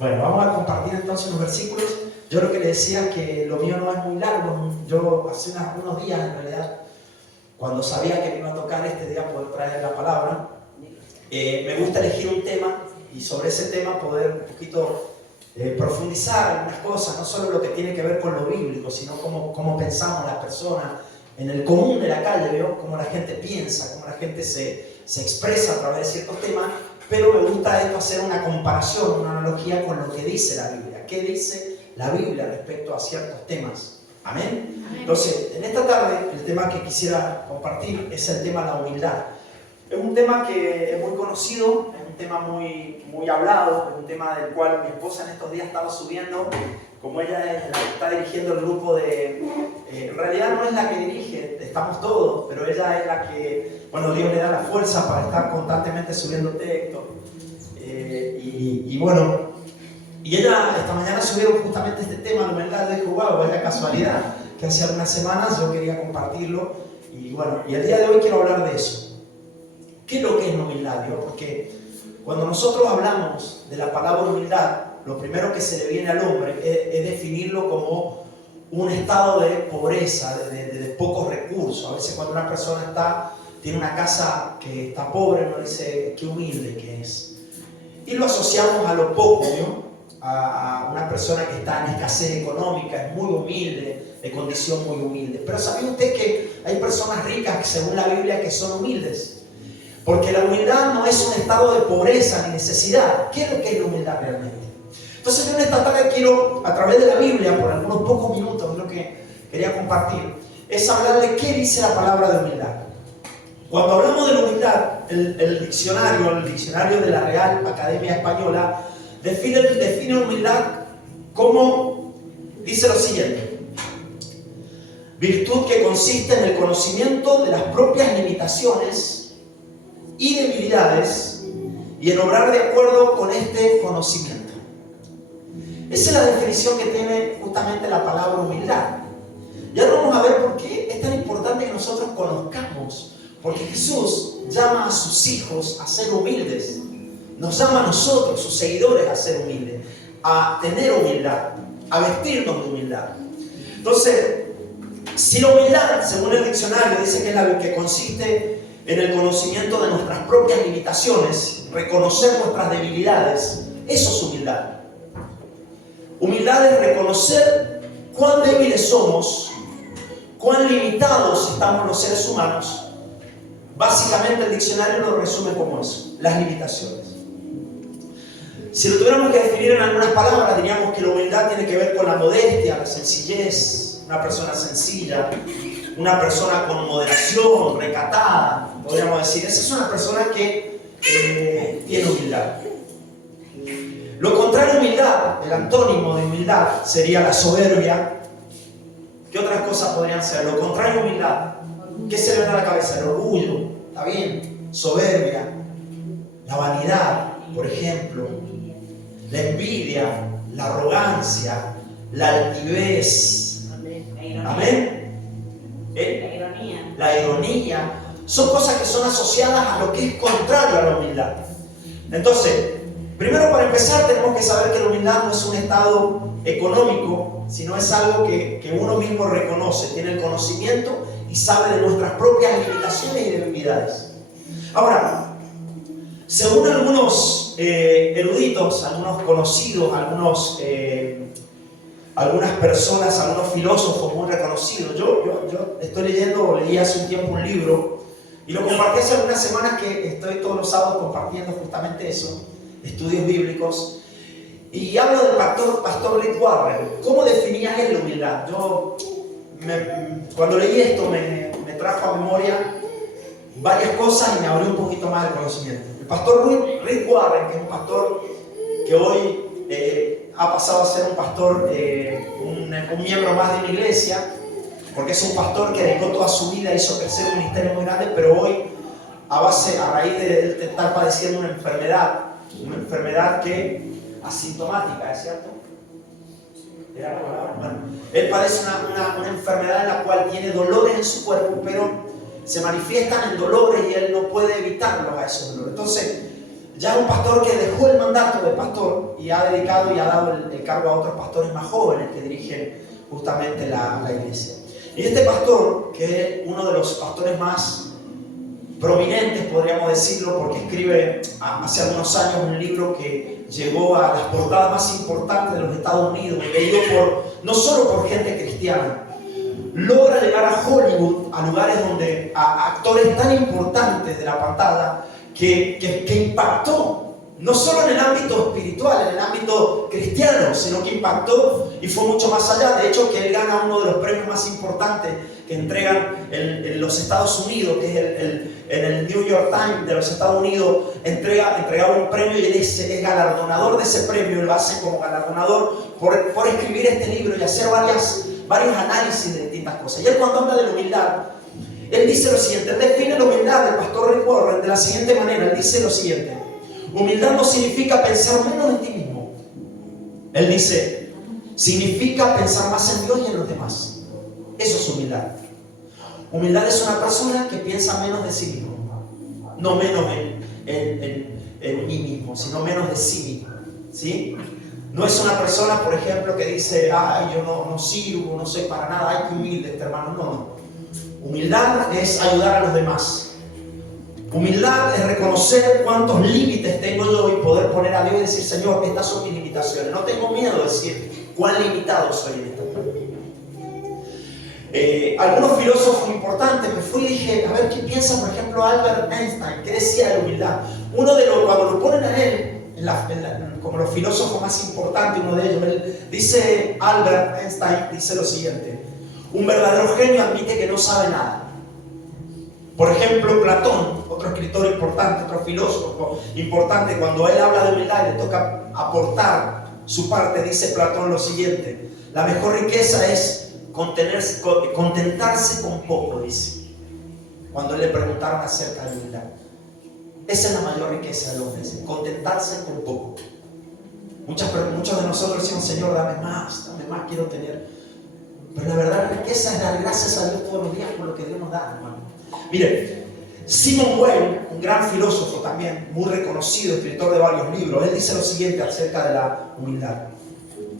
Bueno, vamos a compartir entonces los versículos. Yo lo que le decía que lo mío no es muy largo. Yo hace unos días, en realidad, cuando sabía que me iba a tocar este día poder traer la palabra, me gusta elegir un tema y sobre ese tema poder un poquito profundizar en algunas cosas, no solo lo que tiene que ver con lo bíblico, sino cómo pensamos las personas en el común de la calle, ¿veo? Cómo la gente piensa, cómo la gente se expresa a través de ciertos temas, pero me gusta esto hacer una comparación, una analogía con lo que dice la Biblia. ¿Qué dice la Biblia respecto a ciertos temas? ¿Amén? Entonces, en esta tarde, el tema que quisiera compartir es el tema de la humildad. Es un tema que es muy conocido, es un tema muy hablado, es un tema del cual mi esposa en estos días estaba subiendo, como ella es la que está dirigiendo el grupo en realidad no es la que dirige, estamos todos, pero ella es la que, bueno, Dios le da la fuerza para estar constantemente subiendo textos. Y ella esta mañana subieron justamente este tema, la humildad. Le dijo, wow, vaya casualidad, que hace algunas semanas yo quería compartirlo, y bueno, y el día de hoy quiero hablar de eso. ¿Qué es lo que es la humildad, Dios? Porque cuando nosotros hablamos de la palabra humildad, lo primero que se le viene al hombre es definirlo como un estado de pobreza, de pocos recursos. A veces cuando una persona tiene una casa que está pobre, uno dice, qué humilde que es. Y lo asociamos a lo poco, ¿no? A una persona que está en escasez económica, es muy humilde, de condición muy humilde. Pero ¿sabe usted que hay personas ricas, según la Biblia, que son humildes? Porque la humildad no es un estado de pobreza ni necesidad. ¿Qué es lo que es la humildad realmente? Entonces yo en esta tarde quiero, a través de la Biblia, por algunos pocos minutos, lo que quería compartir, es hablar de qué dice la palabra de humildad. Cuando hablamos de la humildad, el diccionario de la Real Academia Española define humildad como, dice lo siguiente: virtud que consiste en el conocimiento de las propias limitaciones y debilidades y en obrar de acuerdo con este conocimiento. Esa es la definición que tiene justamente la palabra humildad. Y ahora vamos a ver por qué es tan importante que nosotros conozcamos, porque Jesús llama a sus hijos a ser humildes, nos llama a nosotros, sus seguidores, a ser humildes, a tener humildad, a vestirnos de humildad. Entonces, si la humildad, según el diccionario, dice que es la que consiste en el conocimiento de nuestras propias limitaciones, reconocer nuestras debilidades, eso es humildad. Humildad es reconocer cuán débiles somos, cuán limitados estamos los seres humanos. Básicamente el diccionario lo resume como eso, las limitaciones. Si lo tuviéramos que definir en algunas palabras, diríamos que la humildad tiene que ver con la modestia, la sencillez, una persona sencilla, una persona con moderación, recatada, podríamos decir. Esa es una persona que tiene humildad. Lo contrario a humildad, el antónimo de humildad, sería la soberbia. ¿Qué otras cosas podrían ser? Lo contrario a humildad, ¿qué se le viene a la cabeza? El orgullo, ¿está bien? Soberbia, la vanidad, por ejemplo, la envidia, la arrogancia, la altivez. Amén. La ironía, son cosas que son asociadas a lo que es contrario a la humildad. Entonces, primero, para empezar, tenemos que saber que la humildad no es un estado económico, sino es algo que uno mismo reconoce, tiene el conocimiento y sabe de nuestras propias limitaciones y debilidades. Ahora, según algunos eruditos, algunos conocidos, algunas personas, algunos filósofos muy reconocidos. Yo leí hace un tiempo un libro y lo compartí hace algunas semanas, que estoy todos los sábados compartiendo justamente eso, estudios bíblicos, y hablo del pastor Rick Warren. ¿Cómo definía él la humildad? Cuando leí esto me trajo a memoria varias cosas y me abrió un poquito más el conocimiento. El pastor Rick Warren, que es un pastor que hoy ha pasado a ser un pastor, un miembro más de una iglesia, porque es un pastor que dedicó toda su vida, hizo crecer un ministerio muy grande, pero hoy, a raíz de él estar padeciendo una enfermedad que asintomática, ¿es cierto? ¿Era la palabra? Bueno, él padece una enfermedad en la cual tiene dolores en su cuerpo, pero se manifiestan en dolores y él no puede evitarlos a esos dolores. Entonces, ya un pastor que dejó el mandato de pastor y ha dedicado y ha dado el cargo a otros pastores más jóvenes que dirigen justamente la iglesia. Y este pastor, que es uno de los pastores más prominentes, podríamos decirlo, porque escribe hace algunos años un libro que llegó a las portadas más importantes de los Estados Unidos, leído no solo por gente cristiana, logra llegar a Hollywood, a lugares donde a actores tan importantes de la pantalla, que impactó no solo en el ámbito espiritual, en el ámbito cristiano, sino que impactó y fue mucho más allá. De hecho, que él gana uno de los premios más importantes que entregan en los Estados Unidos, que es en el New York Times de los Estados Unidos, entregaba un premio y él es galardonador de ese premio. Lo hace como galardonador por escribir este libro y hacer varios análisis de distintas cosas. Y él, cuando habla de la humildad, él dice lo siguiente. Él define la humildad del pastor Rick Warren de la siguiente manera. Él dice lo siguiente: humildad no significa pensar menos en ti mismo. Él dice, significa pensar más en Dios y en los demás. Eso es humildad. Humildad es una persona que piensa menos de sí mismo, no menos en mí mismo, sino menos de sí mismo, ¿sí? No es una persona, por ejemplo, que dice, ay, yo no sirvo, no soy para nada, ay, qué humilde este hermano. No. Humildad es ayudar a los demás. Humildad es reconocer cuántos límites tengo yo y poder poner a Dios y decir, Señor, estas son mis limitaciones. No tengo miedo de decir cuán limitado soy en esta parte. Algunos filósofos importantes, me fui y dije, a ver, ¿qué piensa, por ejemplo, Albert Einstein? ¿Qué decía de la humildad? Cuando lo ponen a él, como los filósofos más importantes, uno de ellos, dice Albert Einstein, dice lo siguiente: un verdadero genio admite que no sabe nada. Por ejemplo, Platón, otro escritor importante, otro filósofo importante, cuando él habla de humildad y le toca aportar su parte, dice Platón lo siguiente: la mejor riqueza es contentarse con poco, dice. Cuando le preguntaron acerca de humildad, esa es la mayor riqueza del hombre, contentarse con poco. Muchos de nosotros decimos, Señor, dame más, quiero tener. Pero la verdad, riqueza es dar gracias a Dios todos los días por lo que Dios nos da, hermano. Mire, Simon Weil, un gran filósofo también, muy reconocido, escritor de varios libros, él dice lo siguiente acerca de la humildad.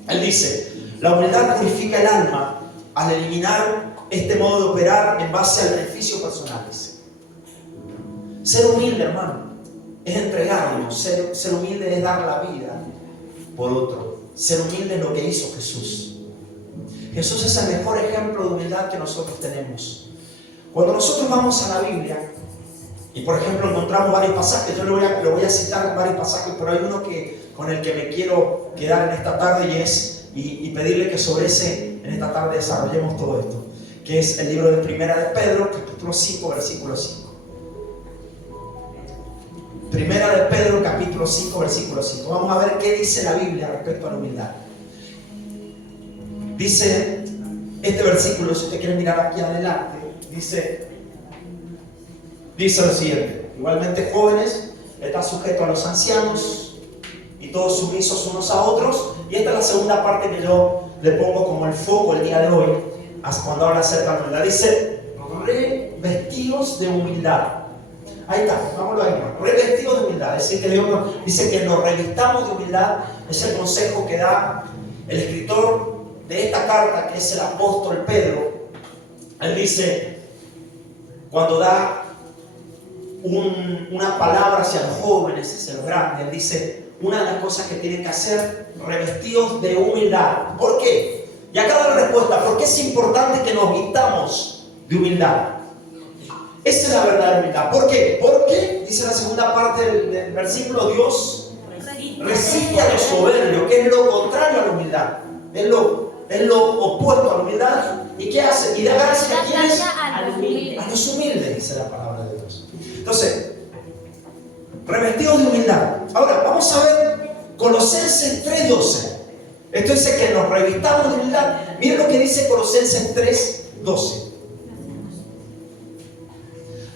Él dice, la humildad purifica el alma al eliminar este modo de operar en base al beneficio personal. Ser humilde, hermano, es entregarnos. Ser humilde es dar la vida por otro. Ser humilde es lo que hizo Jesús. Jesús es el mejor ejemplo de humildad que nosotros tenemos. Cuando nosotros vamos a la Biblia y, por ejemplo, encontramos varios pasajes, yo lo voy a citar varios pasajes, pero hay uno con el que me quiero quedar en esta tarde y pedirle que en esta tarde desarrollemos todo esto, que es el libro de Primera de Pedro, capítulo 5, versículo 5. Primera de Pedro, capítulo 5, versículo 5. Vamos a ver qué dice la Biblia respecto a la humildad. Dice este versículo, si usted quiere mirar aquí adelante, dice lo siguiente: igualmente, jóvenes, está sujeto a los ancianos y todos sumisos unos a otros. Y esta es la segunda parte que yo le pongo como el foco el día de hoy, cuando habla acerca de la humildad. Dice, revestidos de humildad. Ahí está, vámonos ahí. Revestidos de humildad. Es decir, que Dios dice que nos revistamos de humildad. Es el consejo que da el escritor de esta carta, que es el apóstol Pedro. Él dice, cuando da una palabra hacia los jóvenes, hacia los grandes, él dice, una de las cosas que tienen que hacer, revestidos de humildad. ¿Por qué? Y acá da la respuesta. ¿Por qué es importante que nos vistamos de humildad? Esa es la verdadera humildad. ¿Por qué? Porque, dice la segunda parte del versículo, Dios resiste a los soberbios, que es lo contrario a la humildad. Es lo opuesto a la humildad. ¿Y qué hace? Y da gracia a quienes, a los humildes, dice la palabra de Dios. Entonces, revestidos de humildad. Ahora, vamos a ver Colosenses 3:12. Esto dice que nos revistamos de humildad. Miren lo que dice Colosenses 3:12.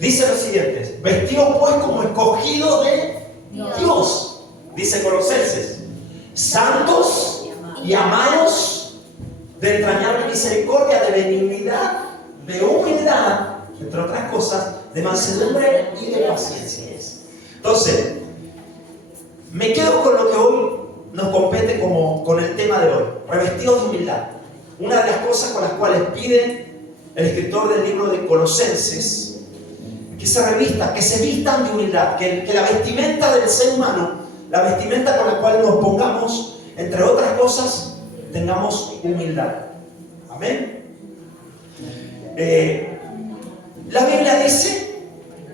Dice lo siguiente: vestidos pues como escogidos de Dios, dice Colosenses, santos y amados, de entrañable misericordia, de benignidad, de humildad, entre otras cosas, de mansedumbre y de paciencia. Entonces, Me quedo con lo que hoy nos compete con el tema de hoy, revestidos de humildad. Una de las cosas con las cuales pide el escritor del libro de Colosenses, que se revista, que se vistan de humildad, que la vestimenta del ser humano, la vestimenta con la cual nos pongamos, entre otras cosas, tengamos humildad. Amén. La Biblia dice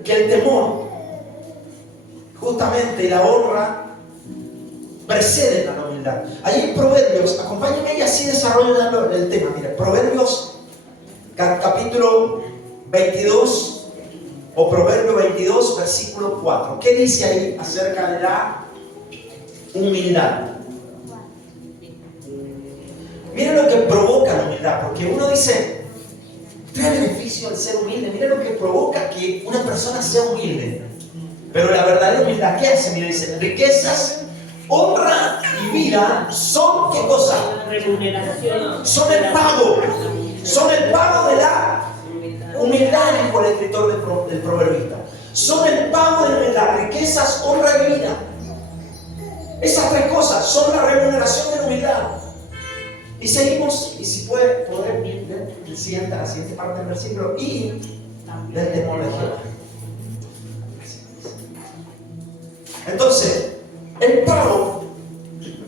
que el temor, justamente, y la honra preceden a la humildad. Ahí en Proverbios, acompáñenme y así desarrollo el tema. Mire, Proverbios capítulo 22 o Proverbio 22 versículo 4. ¿Qué dice ahí acerca de la humildad? Miren lo que provoca la humildad, porque uno dice, trae beneficio al ser humilde. Miren lo que provoca que una persona sea humilde. Pero la verdadera humildad, ¿qué hace? Mira, dice, riquezas, honra y vida son, ¿qué cosa? Remuneración. Son el pago. Son el pago de la humildad, dijo el escritor del proverbista. Son el pago de la humildad, riquezas, honra y vida. Esas tres cosas son la remuneración de la humildad. Y seguimos, y si puede poder ir la siguiente parte del versículo, y del temor de Jehová. Entonces, el pago,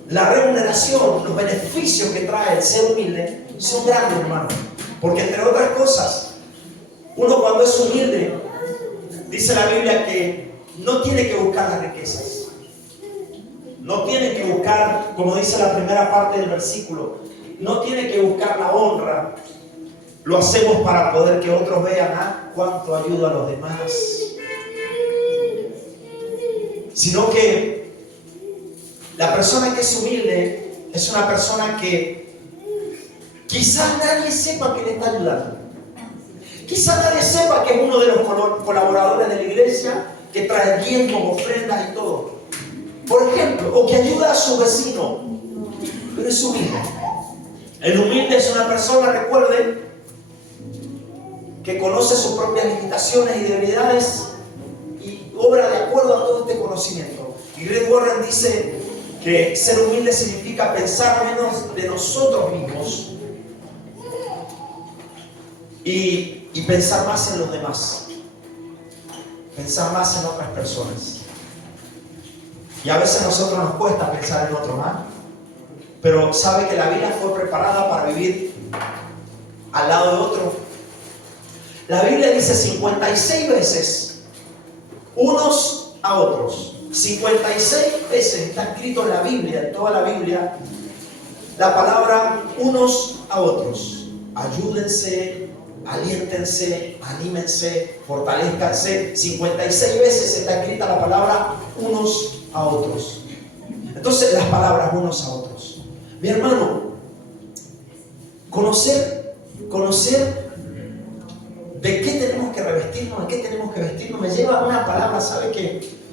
la remuneración, los beneficios que trae el ser humilde son grandes, hermano. Porque entre otras cosas, uno cuando es humilde, dice la Biblia que no tiene que buscar las riquezas. No tiene que buscar, como dice la primera parte del versículo, no tiene que buscar la honra. Lo hacemos para poder que otros vean cuánto ayuda a los demás. Sino que la persona que es humilde es una persona que quizás nadie sepa que le está ayudando. Quizás nadie sepa que es uno de los colaboradores de la iglesia, que trae diezmos, ofrendas y todo. Por ejemplo, o que ayuda a su vecino, pero es humilde. El humilde es una persona, recuerden, que conoce sus propias limitaciones y debilidades y obra de acuerdo a todo este conocimiento. Y Greg Warren dice que ser humilde significa pensar menos de nosotros mismos y pensar más en los demás, pensar más en otras personas. Y a veces a nosotros nos cuesta pensar en otro más, pero sabe que la vida fue preparada para vivir al lado de otro. La Biblia dice 56 veces unos a otros. 56 veces está escrito en la Biblia, en toda la Biblia, la palabra unos a otros. Ayúdense, aliéntense, anímense, fortalezcanse. 56 veces está escrita la palabra unos a otros. Entonces las palabras unos a otros. Mi hermano, conocer de qué tenemos que revestirnos, de qué tenemos que vestirnos, me lleva a una palabra, ¿sabe qué?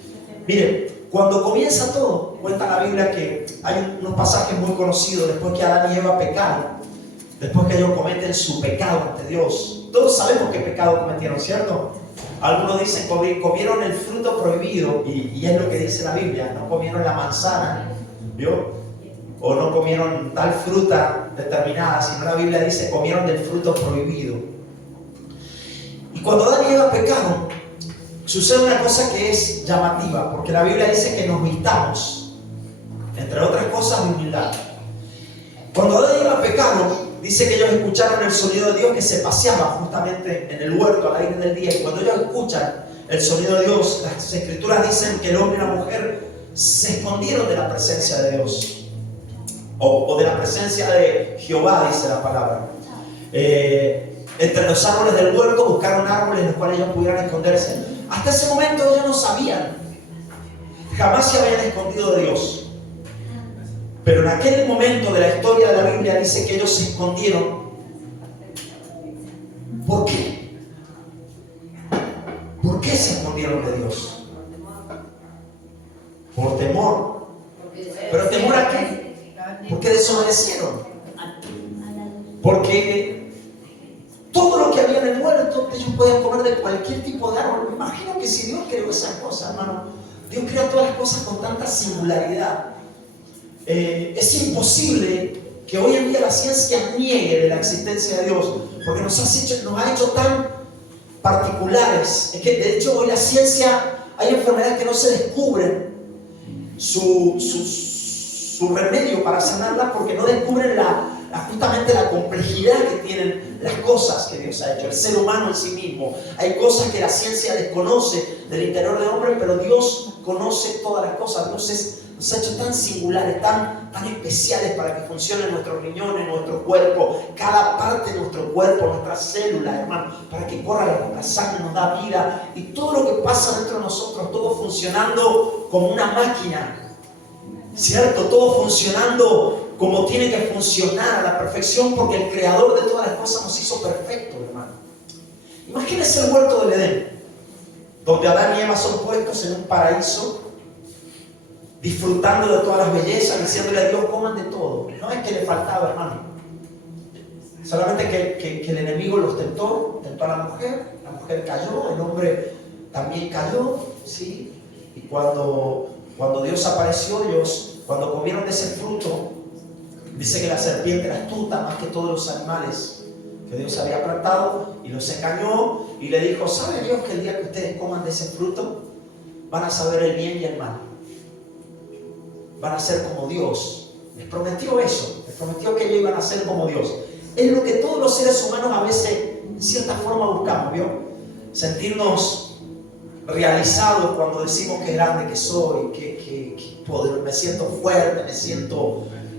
Miren, cuando comienza todo, cuenta la Biblia que hay unos pasajes muy conocidos después que Adán y Eva pecaron, después que ellos cometen su pecado ante Dios. Todos sabemos qué pecado cometieron, ¿cierto? Algunos dicen que comieron el fruto prohibido, y es lo que dice la Biblia, no comieron la manzana, ¿vio? O no comieron tal fruta determinada, sino la Biblia dice comieron del fruto prohibido. Y cuando Adán y Eva pecaron, sucede una cosa que es llamativa, porque la Biblia dice que nos vistamos, entre otras cosas, de humildad. Cuando Adán y Eva pecaron, dice que ellos escucharon el sonido de Dios que se paseaba justamente en el huerto al aire del día. Y cuando ellos escuchan el sonido de Dios, las escrituras dicen que el hombre y la mujer se escondieron de la presencia de Dios. O de la presencia de Jehová, dice la palabra. Entre los árboles del huerto buscaron árboles en los cuales ellos pudieran esconderse. Hasta ese momento ellos no sabían, jamás se habían escondido de Dios. Pero en aquel momento de la historia de la Biblia dice que ellos se escondieron. ¿Por qué? ¿Por qué se escondieron de Dios? Por temor. ¿Pero temor a qué? Porque desobedecieron. Porque todo lo que había en el huerto, ellos podían comer de cualquier tipo de árbol. Me imagino que si Dios creó esas cosas, hermano, Dios crea todas las cosas con tanta singularidad. Es imposible que hoy en día la ciencia niegue de la existencia de Dios, porque nos ha hecho tan particulares. Es que de hecho hoy la ciencia, hay enfermedades que no se descubren su remedio para sanarlas, porque no descubren justamente la complejidad que tienen las cosas que Dios ha hecho, el ser humano en sí mismo. Hay cosas que la ciencia desconoce del interior del hombre, pero Dios conoce todas las cosas. Dios nos ha hecho tan singulares, tan especiales para que funcionen nuestros riñones, nuestro cuerpo, cada parte de nuestro cuerpo, nuestras células, hermano, para que corra la sangre, nos da vida, y todo lo que pasa dentro de nosotros, todo funcionando como una máquina, ¿cierto? Todo funcionando como tiene que funcionar a la perfección, porque el creador de todas las cosas nos hizo perfectos, hermano. Imagínense el huerto del Edén, donde Adán y Eva son puestos en un paraíso, disfrutando de todas las bellezas, diciéndole a Dios, coman de todo. No es que le faltaba, hermano. Solamente que el enemigo los tentó a la mujer cayó, el hombre también cayó, ¿sí? Y cuando Dios apareció, cuando comieron de ese fruto, dice que la serpiente era astuta más que todos los animales que Dios había plantado, y los engañó y le dijo, ¿sabe Dios que el día que ustedes coman de ese fruto van a saber el bien y el mal? Van a ser como Dios. Les prometió eso, les prometió que ellos iban a ser como Dios. Es lo que todos los seres humanos a veces en cierta forma buscamos, ¿vio? Sentirnos realizados cuando decimos que grande que soy, que poder, me siento fuerte,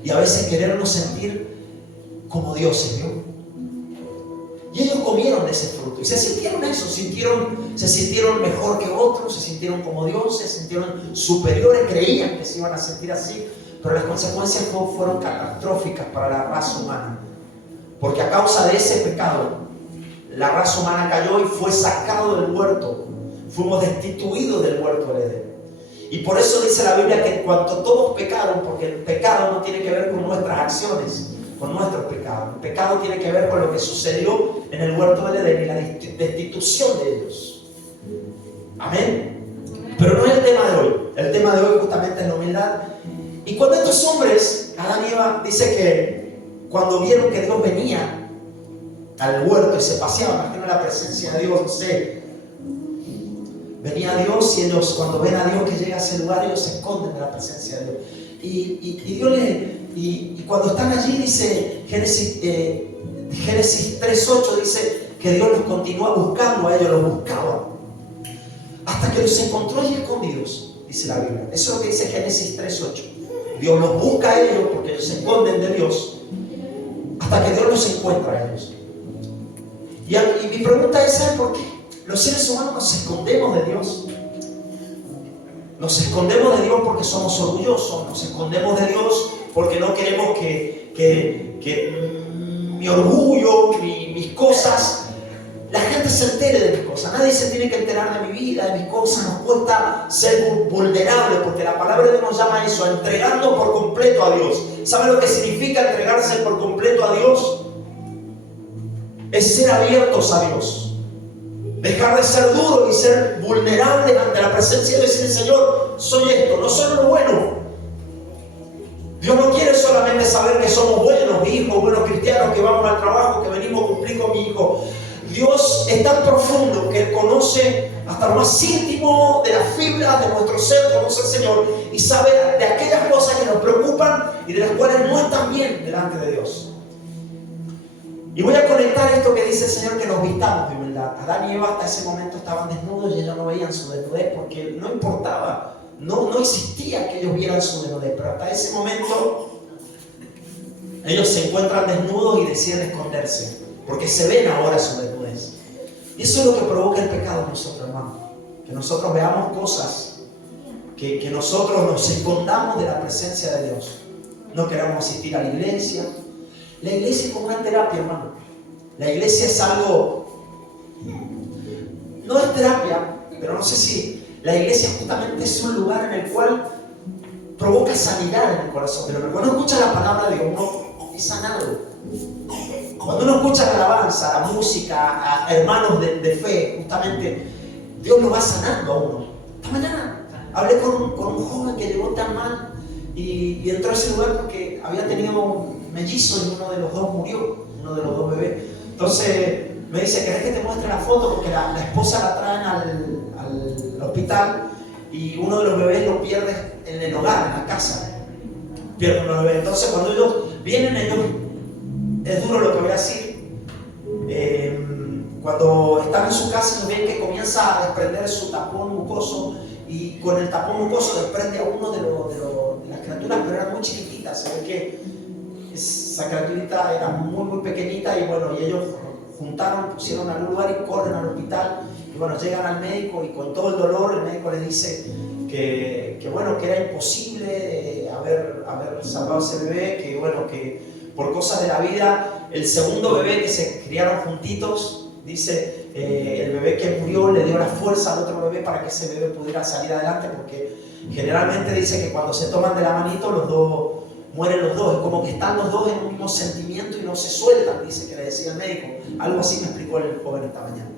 y a veces querernos sentir como dioses, ¿vio? Y ellos comieron de ese fruto y se sintieron eso, se sintieron mejor que otros, se sintieron como dioses, se sintieron superiores, creían que se iban a sentir así, pero las consecuencias fueron catastróficas para la raza humana, porque a causa de ese pecado la raza humana cayó y fue sacado del huerto, fuimos destituidos del huerto del Edén. Y por eso dice la Biblia que en cuanto todos pecaron, porque el pecado no tiene que ver con nuestras acciones, con nuestros pecados. El pecado tiene que ver con lo que sucedió en el huerto del Edén y la destitución de ellos. Amén. Pero no es el tema de hoy. El tema de hoy justamente es la humildad. Y cuando estos hombres, Adán y Eva, dice que cuando vieron que Dios venía al huerto y se paseaba, imagino la presencia de Dios, no sé, venía Dios, y ellos cuando ven a Dios que llega a ese lugar, ellos se esconden de la presencia de Dios. Y cuando están allí, dice Génesis 3:8, dice que Dios los continúa buscando a ellos, los buscaba hasta que los encontró allí escondidos, dice la Biblia. Eso es lo que dice Génesis 3:8. Dios los busca a ellos porque ellos se esconden de Dios hasta que Dios los encuentra a ellos. Y mi pregunta es, ¿saben por qué los seres humanos nos escondemos de Dios? Nos escondemos de Dios porque somos orgullosos, nos escondemos de Dios porque no queremos que mi orgullo, mis cosas, la gente se entere de mis cosas. Nadie se tiene que enterar de mi vida, de mis cosas. Nos cuesta ser vulnerables, porque la palabra de Dios nos llama a eso, a entregarnos por completo a Dios. ¿Sabe lo que significa entregarse por completo a Dios? Es ser abiertos a Dios. Dejar de ser duro y ser vulnerable ante la presencia de Dios y decir, Señor, soy esto, no soy lo bueno. Dios no quiere solamente saber que somos buenos hijos, buenos cristianos, que vamos al trabajo, que venimos a cumplir con mi hijo. Dios es tan profundo que Él conoce hasta lo más íntimo de las fibras de nuestro ser, conoce al Señor y sabe de aquellas cosas que nos preocupan y de las cuales no están bien delante de Dios. Y voy a conectar esto que dice el Señor, que nos vistamos de humildad. Adán y Eva hasta ese momento estaban desnudos y ellos no veían su desnudez porque no importaba, no existía que ellos vieran su desnudez, pero hasta ese momento ellos se encuentran desnudos y deciden esconderse porque se ven ahora su desnudez. Y eso es lo que provoca el pecado en nosotros, hermano, que nosotros veamos cosas, que nosotros nos escondamos de la presencia de Dios, no queramos asistir a la iglesia. La iglesia es como una terapia, hermano. La iglesia es algo, no es terapia, pero no sé si la iglesia justamente es un lugar en el cual provoca sanidad en el corazón. Pero cuando uno escucha la palabra de Dios, uno es sanado. Cuando uno escucha la alabanza, la música, a hermanos de fe, justamente Dios lo va sanando a uno. Esta mañana hablé con un joven que llegó tan mal y entró a ese lugar porque había tenido mellizos y uno de los dos murió, uno de los dos bebés. Entonces me dice, ¿querés que te muestre la foto? Porque la esposa la traen al hospital y uno de los bebés lo pierde en el hogar, en la casa. Pierde uno de los bebés. Entonces cuando ellos vienen, es duro lo que voy a decir, cuando están en su casa ven que comienza a desprender su tapón mucoso y con el tapón mucoso desprende a uno de las criaturas, pero eran muy chiquititas. Se ve que esa criaturita era muy pequeñita y bueno, y ellos juntaron, pusieron a algún lugar y corren al hospital y bueno, llegan al médico y con todo el dolor el médico les dice que bueno, que era imposible haber salvado a ese bebé, que bueno, que por cosas de la vida el segundo bebé que se criaron juntitos, dice, el bebé que murió le dio la fuerza al otro bebé para que ese bebé pudiera salir adelante, porque generalmente dice que cuando se toman de la manito los dos mueren los dos, es como que están los dos en un mismo sentimiento y no se sueltan, dice que le decía el médico. Algo así me explicó el joven esta mañana.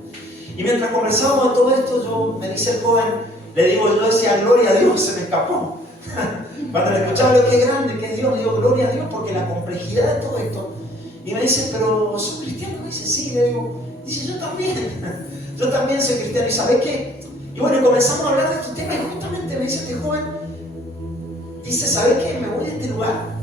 Y mientras conversábamos de todo esto, me dice el joven, le digo, yo decía, gloria a Dios, se me escapó. Cuando le escuchaba lo que es grande, que es Dios, le digo, gloria a Dios, porque la complejidad de todo esto. Y me dice, pero ¿sos cristiano? Me dice, sí, le digo, dice, yo también soy cristiano, ¿y sabés qué? Y bueno, comenzamos a hablar de estos temas y justamente me dice este joven, dice, ¿sabés qué? Me voy de este lugar.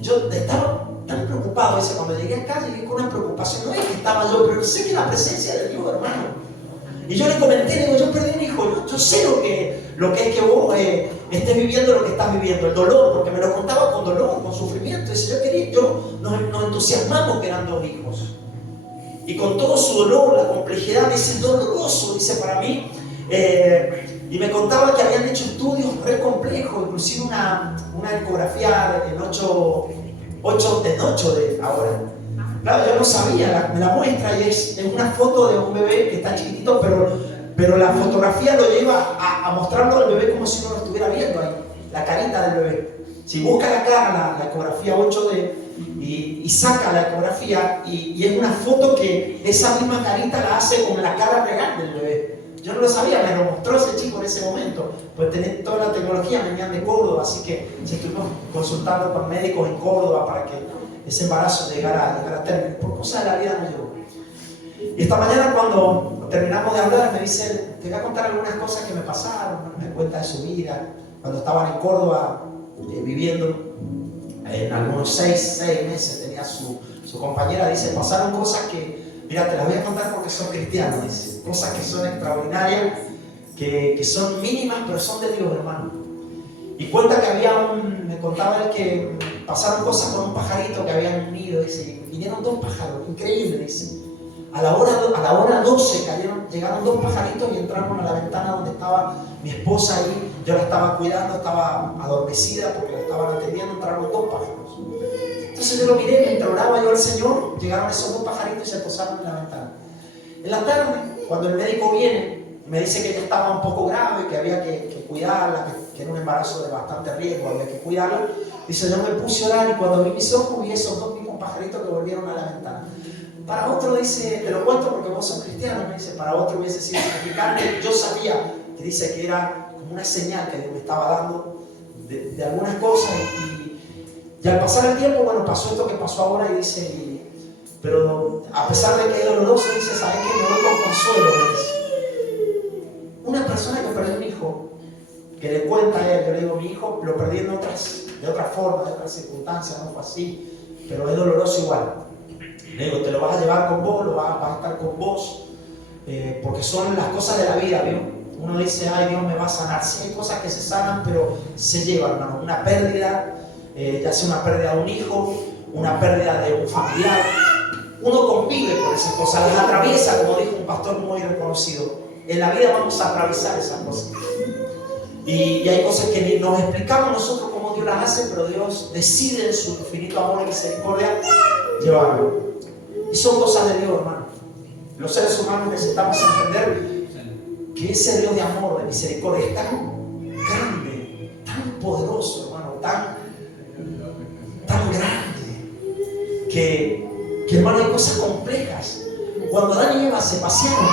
Yo estaba tan preocupado, dice, cuando llegué acá llegué con una preocupación, no es que estaba yo, pero sé que la presencia de Dios, hermano. Y yo le comenté, le digo, yo perdí un hijo, yo sé lo que es que vos estés viviendo lo que estás viviendo, el dolor, porque me lo contaba con dolor, con sufrimiento. Dice, nos entusiasmamos que eran 2 hijos. Y con todo su dolor, la complejidad, dice, doloroso, dice, para mí. Y me contaba que habían hecho estudios re complejos, inclusive una ecografía en 8 de ahora. Claro, yo no sabía, me la muestra y es una foto de un bebé que está chiquitito, pero la fotografía lo lleva a mostrarlo al bebé como si uno lo estuviera viendo ahí, la carita del bebé. Si busca la cara, la ecografía 8D, y saca la ecografía y es una foto que esa misma carita la hace con la cara real del bebé. Yo no lo sabía, me lo mostró ese chico en ese momento, pues tenés toda la tecnología, venían de Córdoba, así que estuvimos consultando con médicos en Córdoba para que ese embarazo llegara a término. Por cosas de la vida no llegó. Y esta mañana cuando terminamos de hablar me dice, te voy a contar algunas cosas que me pasaron, me cuenta de su vida, cuando estaban en Córdoba viviendo, en algunos 6 meses tenía su compañera, dice, pasaron cosas que, mira, te las voy a contar porque son cristianos, dice, cosas que son extraordinarias, que son mínimas, pero son de Dios, hermano. Y cuenta que me contaba él que pasaron cosas con un pajarito que habían unido, dice, y vinieron 2 pájaros, increíble, dice. A la hora 12 llegaron 2 pajaritos y entraron a la ventana donde estaba mi esposa ahí. Yo la estaba cuidando, estaba adormecida porque la estaban atendiendo, entraron 2 pájaros. Entonces yo lo miré, mientras oraba yo al Señor, llegaron esos 2 pajaritos y se posaron en la ventana. En la tarde, cuando el médico viene, me dice que ella estaba un poco grave, que había que cuidarla, que era un embarazo de bastante riesgo, había que cuidarla. Dice, yo me puse a orar y cuando abrí mis ojos vi esos 2 mismos pajaritos que volvieron a la ventana. Para otro dice, te lo cuento porque vos sos cristiano, me dice, para otro hubiese sido significante. Yo sabía que dice que era como una señal que Dios me estaba dando de algunas cosas y al pasar el tiempo, bueno, pasó esto que pasó ahora y dice, pero a pesar de que es doloroso, dice, ¿sabes qué? Me voy con consuelo, me dice. Una persona que perdió un hijo, que le cuenta a él, yo le digo, mi hijo lo perdí de otra forma, de otras circunstancias, no fue así, pero es doloroso igual. Le digo, te lo vas a llevar con vos, vas a estar con vos, porque son las cosas de la vida, ¿vio? Uno dice, ay, Dios me va a sanar. Sí, hay cosas que se sanan, pero se llevan, hermano. Una pérdida, ya sea una pérdida de un hijo, una pérdida de un familiar. Uno convive con esas cosas, las atraviesa, como dijo un pastor muy reconocido. En la vida vamos a atravesar esas cosas. Y hay cosas que ni nos explicamos nosotros cómo Dios las hace, pero Dios decide en su infinito amor y misericordia llevarlo. Y son cosas de Dios, hermano. Los seres humanos necesitamos entender que ese Dios de amor, de misericordia, es tan grande, tan poderoso, hermano, tan grande, que hermano, hay cosas complejas. Cuando Adán y Eva se pasearon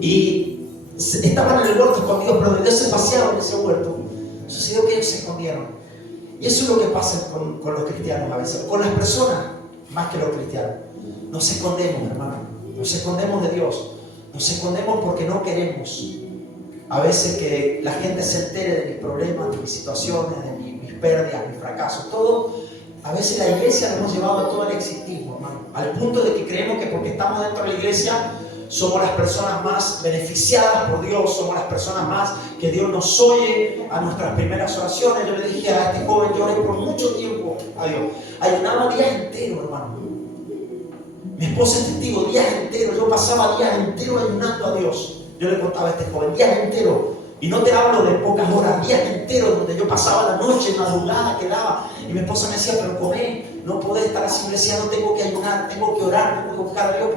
y estaban en el huerto escondidos, pero donde Dios se paseaba en ese huerto, sucedió que ellos se escondieron. Y eso es lo que pasa con los cristianos a veces, con las personas más que los cristianos. Nos escondemos, hermano, nos escondemos de Dios, nos escondemos porque no queremos a veces que la gente se entere de mis problemas, de mis situaciones, de mis pérdidas, mis fracasos, todo. A veces la iglesia la hemos llevado a todo el exitismo, hermano, al punto de que creemos que porque estamos dentro de la iglesia somos las personas más beneficiadas por Dios, somos las personas más que Dios nos oye a nuestras primeras oraciones. Yo le dije a este joven, yo oré por mucho tiempo a Dios, ayunaba días enteros, hermano. Mi esposa es testigo, días enteros, yo pasaba días enteros ayunando a Dios. Yo le contaba a este joven, días enteros, y no te hablo de pocas horas, días enteros donde yo pasaba la noche, madrugada, quedaba, y mi esposa me decía, pero comé, no podés estar así, me decía, no, tengo que ayunar, tengo que orar, tengo que buscar a Dios,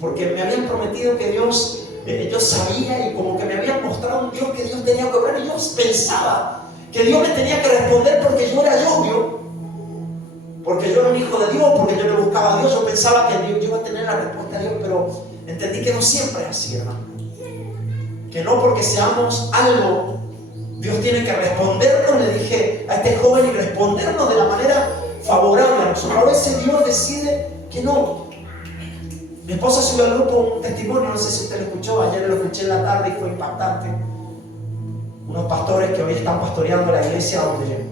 porque me habían prometido que Dios, yo sabía, y como que me habían mostrado un Dios que Dios tenía que obrar, y yo pensaba que Dios me tenía que responder porque yo era yo, porque yo era un hijo de Dios, porque yo le buscaba a Dios, yo pensaba que Dios iba a tener la respuesta a Dios, pero entendí que no siempre es así, hermano. Que no porque seamos algo, Dios tiene que respondernos, le dije a este joven, y respondernos de la manera favorable a nosotros. A veces Dios decide que no. Mi esposa subió al grupo un testimonio, no sé si usted lo escuchó, ayer lo escuché en la tarde y fue impactante. Unos pastores que hoy están pastoreando la iglesia donde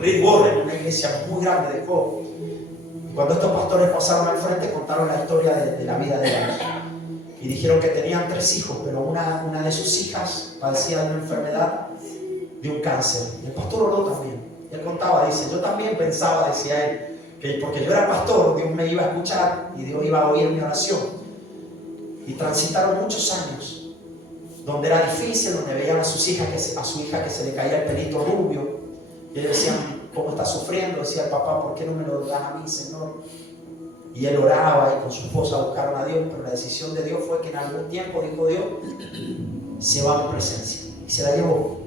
Rick Warren, una iglesia muy grande de Cobb. Cuando estos pastores pasaron al frente, contaron la historia de la vida de ellos. Y dijeron que tenían 3 hijos, pero una de sus hijas padecía de una enfermedad, de un cáncer. Y el pastor oró también. Y él contaba, dice, yo también pensaba, decía él, que porque yo era pastor, Dios me iba a escuchar y Dios iba a oír mi oración. Y transitaron muchos años, donde era difícil, donde veían a su hija que se le caía el pelito rubio. Y ellos decían, ¿cómo está sufriendo? Decía el papá, ¿por qué no me lo das a mí, Señor? Y él oraba y con su esposa buscaron a Dios, pero la decisión de Dios fue que en algún tiempo, dijo Dios, se va a mi presencia. Y se la llevó.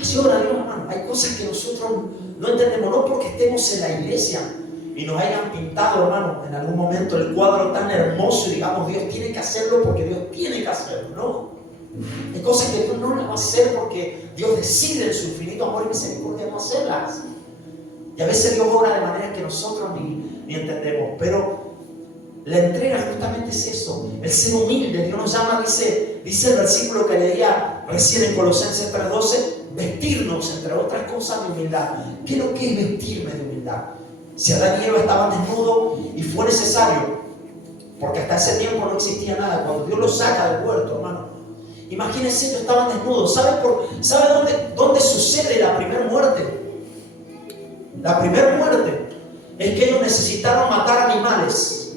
Así ora Dios, hermano. Hay cosas que nosotros no entendemos, no porque estemos en la iglesia y nos hayan pintado, hermano, en algún momento el cuadro tan hermoso y digamos, Dios tiene que hacerlo porque Dios tiene que hacerlo, ¿no? Hay cosas que Dios no las va a hacer porque Dios decide en su infinito amor y misericordia no hacerlas. Y a veces Dios obra de manera que nosotros ni entendemos, pero la entrega justamente es eso, el ser humilde. Dios nos llama, dice el versículo que leía recién en Colosenses 3:12, vestirnos, entre otras cosas, de humildad. ¿Qué es lo que es vestirme de humildad? Si Adán y Eva estaban desnudos y fue necesario, porque hasta ese tiempo no existía nada, cuando Dios los saca del huerto, hermano, imagínense, ellos estaban desnudos. ¿Sabe dónde sucede la primera muerte? La primera muerte es que ellos necesitaron matar animales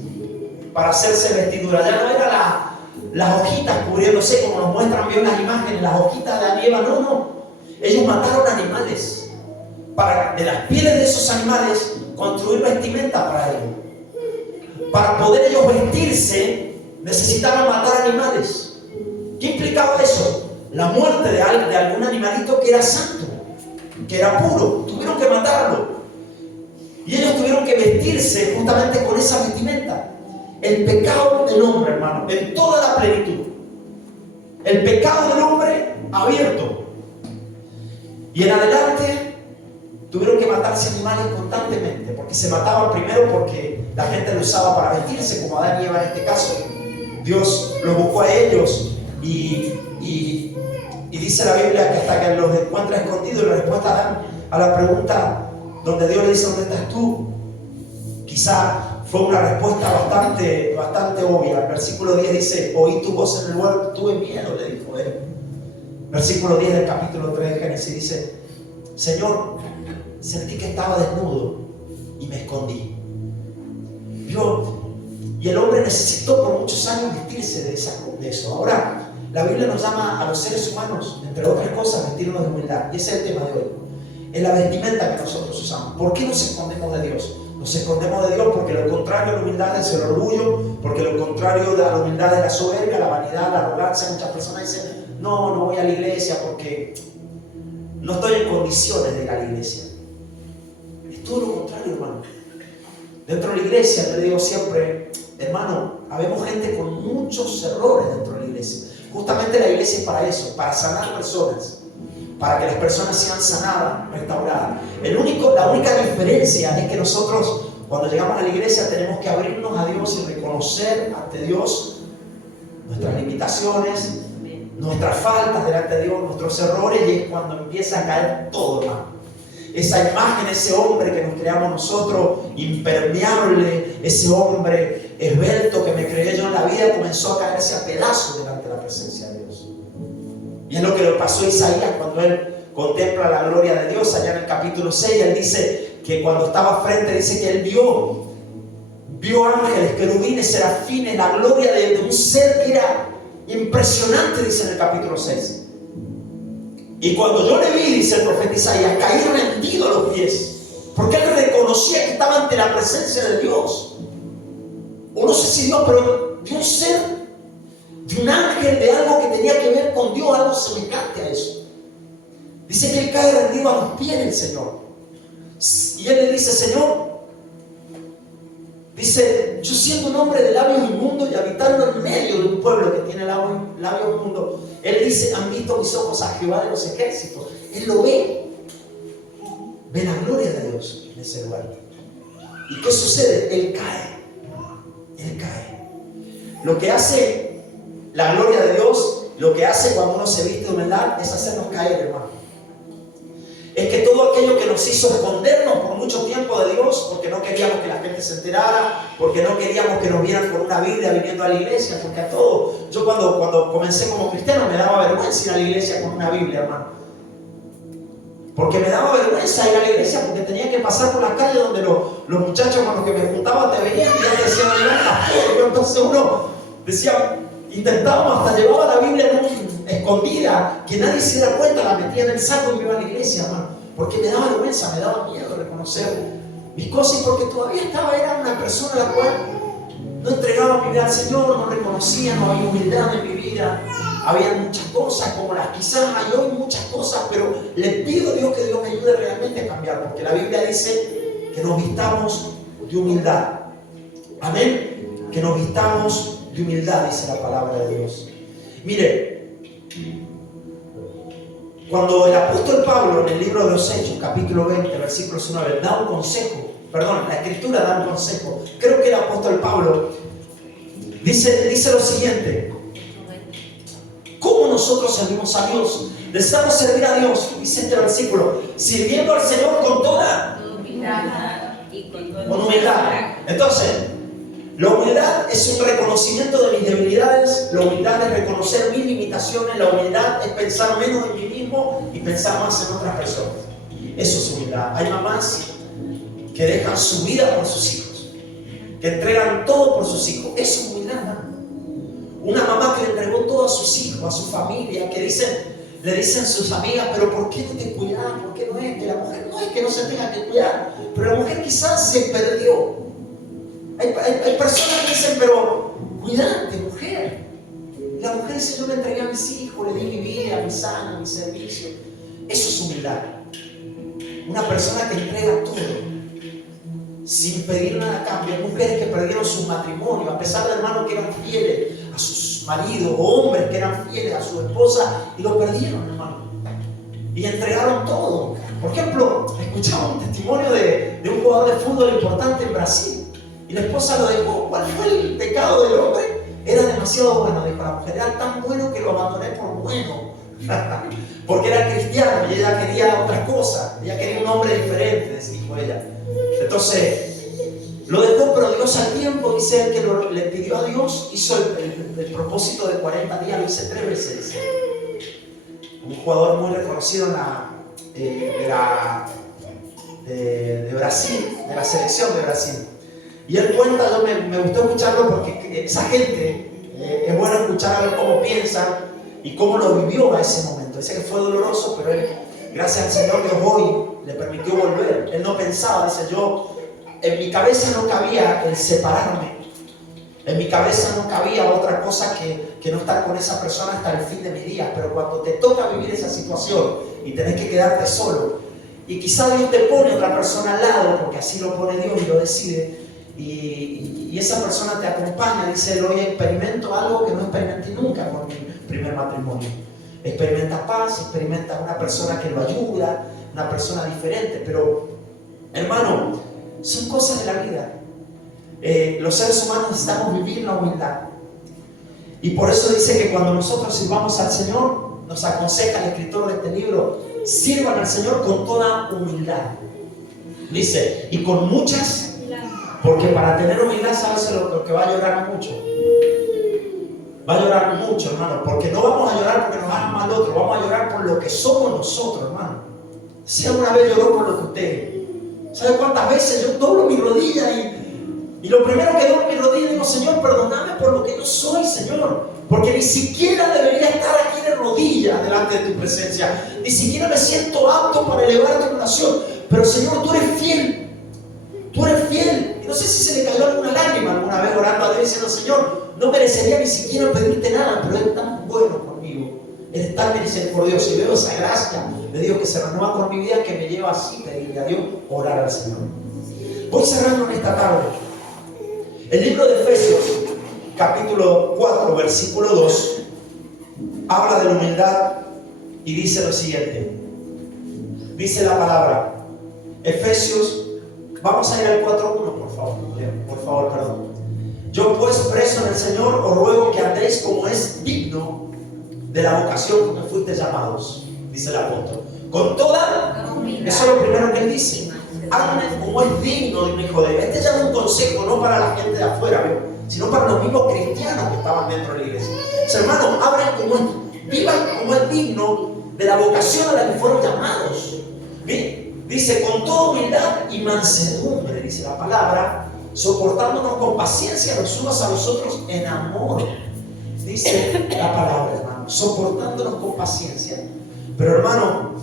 para hacerse vestidura. Ya no era las hojitas cubriéndose como nos muestran bien las imágenes, las hojitas de Adán y Eva, no. Ellos mataron animales para de las pieles de esos animales construir vestimenta para ellos. Para poder ellos vestirse necesitaban matar animales. ¿Qué implicaba eso? La muerte de algún animalito que era santo, que era puro. Tuvieron que matarlo. Y ellos tuvieron que vestirse justamente con esa vestimenta. El pecado del hombre, hermano, en toda la plenitud. El pecado del hombre abierto. Y en adelante tuvieron que matarse animales constantemente, porque se mataban primero porque la gente lo usaba para vestirse, como Adán y Eva en este caso. Dios los buscó a ellos y dice la Biblia que hasta que los encuentra escondidos, y la respuesta dan a la pregunta donde Dios le dice, ¿dónde estás tú? Quizá fue una respuesta bastante obvia. El versículo 10 dice, oí tu voz en el huerto, tuve miedo, le dijo él. Versículo 10 del capítulo 3 de Génesis dice, Señor, sentí que estaba desnudo y me escondí. Y el hombre necesitó por muchos años vestirse de eso. Ahora, la Biblia nos llama a los seres humanos, entre otras cosas, vestirnos de humildad. Y ese es el tema de hoy. Es la vestimenta que nosotros usamos. ¿Por qué nos escondemos de Dios? Nos escondemos de Dios porque lo contrario a la humildad es el orgullo, porque lo contrario a la humildad es la soberbia, la vanidad, la arrogancia. Muchas personas dicen, no voy a la iglesia porque no estoy en condiciones de ir a la iglesia. Es todo lo contrario, hermano. Dentro de la iglesia, te digo siempre, hermano, habemos gente con muchos errores dentro de la iglesia. iglesia. Justamente la iglesia es para eso, para sanar personas, para que las personas sean sanadas, restauradas. La única diferencia es que nosotros, cuando llegamos a la iglesia, tenemos que abrirnos a Dios y reconocer ante Dios nuestras limitaciones, nuestras faltas delante de Dios, nuestros errores, y es cuando empieza a caer todo, hermano. Esa imagen, ese hombre que nos creamos nosotros, impermeable, ese hombre esbelto que me creé yo en la vida, comenzó a caerse a pedazos delante de la presencia de Dios. Y es lo que le pasó a Isaías cuando él contempla la gloria de Dios allá en el capítulo 6. Él dice que cuando estaba frente, dice que él vio ángeles, querubines, serafines, la gloria de un ser que era impresionante, dice en el capítulo 6. Y cuando yo le vi, dice el profeta Isaías, caí rendido a los pies, porque él reconocía que estaba ante la presencia de Dios. O no sé si Dios, pero de un ser, de un ángel, de algo que tenía que ver con Dios, algo semejante a eso. Dice que él cae rendido a los pies del Señor. Y él le dice, Señor, dice, yo siendo un hombre de labios inmundos y habitando en medio de un pueblo que tiene labios inmundos, él dice, han visto mis ojos a Jehová de los ejércitos. Él lo ve la gloria de Dios en ese lugar. ¿Y qué sucede? Él cae. Lo que hace la gloria de Dios, lo que hace cuando uno se viste de humildad, es hacernos caer, hermano. Es que todo aquello que nos hizo escondernos por mucho tiempo de Dios, porque no queríamos que la gente se enterara, porque no queríamos que nos vieran con una Biblia viniendo a la iglesia, porque a todos, yo cuando comencé como cristiano me daba vergüenza ir a la iglesia con una Biblia, hermano. Porque me daba vergüenza ir a la iglesia, porque tenía que pasar por la calle donde los muchachos con los que me juntaba te veían y ya te decían, entonces uno decía, intentábamos, hasta llevaba la Biblia escondida, que nadie se diera cuenta, la metía en el saco y me iba a la iglesia, hermano, porque me daba vergüenza, me daba miedo reconocer mis cosas, y porque todavía era una persona a la cual no entregaba mi vida al Señor, no reconocía, no había humildad en mi vida, había muchas cosas como las quizás hay hoy, muchas cosas, pero le pido a Dios que Dios me ayude realmente a cambiar, porque la Biblia dice que nos vistamos de humildad. Amén. Que nos vistamos de humildad, dice la palabra de Dios. Mire, cuando el apóstol Pablo en el libro de los Hechos, capítulo 20, versículo 9, da un consejo, la escritura da un consejo, creo que el apóstol Pablo dice lo siguiente: ¿cómo nosotros servimos a Dios? Deseamos servir a Dios, dice este versículo, sirviendo al Señor con toda humildad. Entonces, la humildad es un reconocimiento de mis debilidades, la humildad es reconocer mis limitaciones, la humildad es pensar menos en mí mismo y pensar más en otras personas. Eso es humildad. Hay mamás que dejan su vida por sus hijos, que entregan todo por sus hijos. Eso es humildad, ¿no? Una mamá que le entregó todo a sus hijos, a su familia, que le dicen sus amigas, pero ¿por qué no te cuidas? ¿Por qué no es? Que la mujer no es que no se tenga que cuidar, pero la mujer quizás se perdió. Hay personas que dicen, pero cuidate, mujer. Y la mujer dice, yo le entregué a mis hijos, le di mi vida, mi sangre, mi servicio. Eso es humildad. Una persona que entrega todo sin pedir nada a cambio. Hay mujeres que perdieron su matrimonio, a pesar de hermanos que eran fieles a sus maridos, o hombres que eran fieles a su esposa, y lo perdieron, hermano. Y entregaron todo. Por ejemplo, escuchaba un testimonio de un jugador de fútbol importante en Brasil. Y la esposa lo dejó. ¿Cuál fue el pecado del hombre? Era demasiado bueno, dijo la mujer. Era tan bueno que lo abandoné por bueno. Porque era cristiano y ella quería otra cosa. Ella quería un hombre diferente, dijo ella. Entonces, lo dejó, pero Dios al tiempo, dice él, que le pidió a Dios, hizo el propósito de 40 días, lo hice 3 veces. Dice. Un jugador muy reconocido de Brasil, de la selección de Brasil. Y él cuenta, me gustó escucharlo porque esa gente, es bueno escuchar a ver cómo piensan y cómo lo vivió a ese momento. Dice que fue doloroso, pero él, gracias al Señor, Dios hoy le permitió volver. Él no pensaba, dice, en mi cabeza no cabía el separarme. En mi cabeza no cabía otra cosa que no estar con esa persona hasta el fin de mis días. Pero cuando te toca vivir esa situación y tenés que quedarte solo, y quizá Dios te pone otra persona al lado, porque así lo pone Dios y lo decide, y esa persona te acompaña, dice él, hoy experimento algo que no experimenté nunca con mi primer matrimonio. Experimenta paz, experimenta una persona que lo ayuda, una persona diferente, pero hermano, son cosas de la vida. Los seres humanos necesitamos vivir la humildad. Y por eso dice que cuando nosotros sirvamos al Señor, nos aconseja el escritor de este libro, sirvan al Señor con toda humildad. Dice, y con muchas, porque para tener humildad, ¿sabes lo que va a llorar mucho? Va a llorar mucho, hermano, porque no vamos a llorar porque nos hagan mal otro, vamos a llorar por lo que somos nosotros, hermano. Si alguna vez lloró por lo que usted, ¿sabe cuántas veces yo doblo mi rodilla y lo primero que doblo mi rodilla digo, Señor, perdóname por lo que yo soy, Señor, porque ni siquiera debería estar aquí de rodillas delante de tu presencia, ni siquiera me siento apto para elevarte en oración, pero Señor, tú eres fiel, tú eres fiel. Y no sé si se le cayó alguna lágrima alguna vez orando a Dios diciendo, Señor, no merecería ni siquiera pedirte nada, pero eres tan bueno conmigo, eres tan misericordioso, y veo esa gracia de Dios que se renueva con mi vida, que me lleva así a pedirle a Dios, orar al Señor. Voy cerrando en esta tarde. El libro de Efesios, capítulo 4, versículo 2, habla de la humildad y dice lo siguiente. Dice la palabra, Efesios, vamos a ir al 4.1, por favor, perdón. Yo pues, preso en el Señor, os ruego que andéis como es digno de la vocación con que fuisteis llamados, dice el apóstol. Con toda, eso es lo primero que él dice. Anden como es digno de un hijo de Dios. Este ya es un consejo, no para la gente de afuera, ¿ve? Sino para los mismos cristianos que estaban dentro de la iglesia. Hermanos, vivan como es digno de la vocación a la que fueron llamados. ¿Ve? Dice, con toda humildad y mansedumbre, dice la palabra, soportándonos con paciencia los unos a los otros en amor. Dice la palabra, hermano, soportándonos con paciencia. Pero hermano,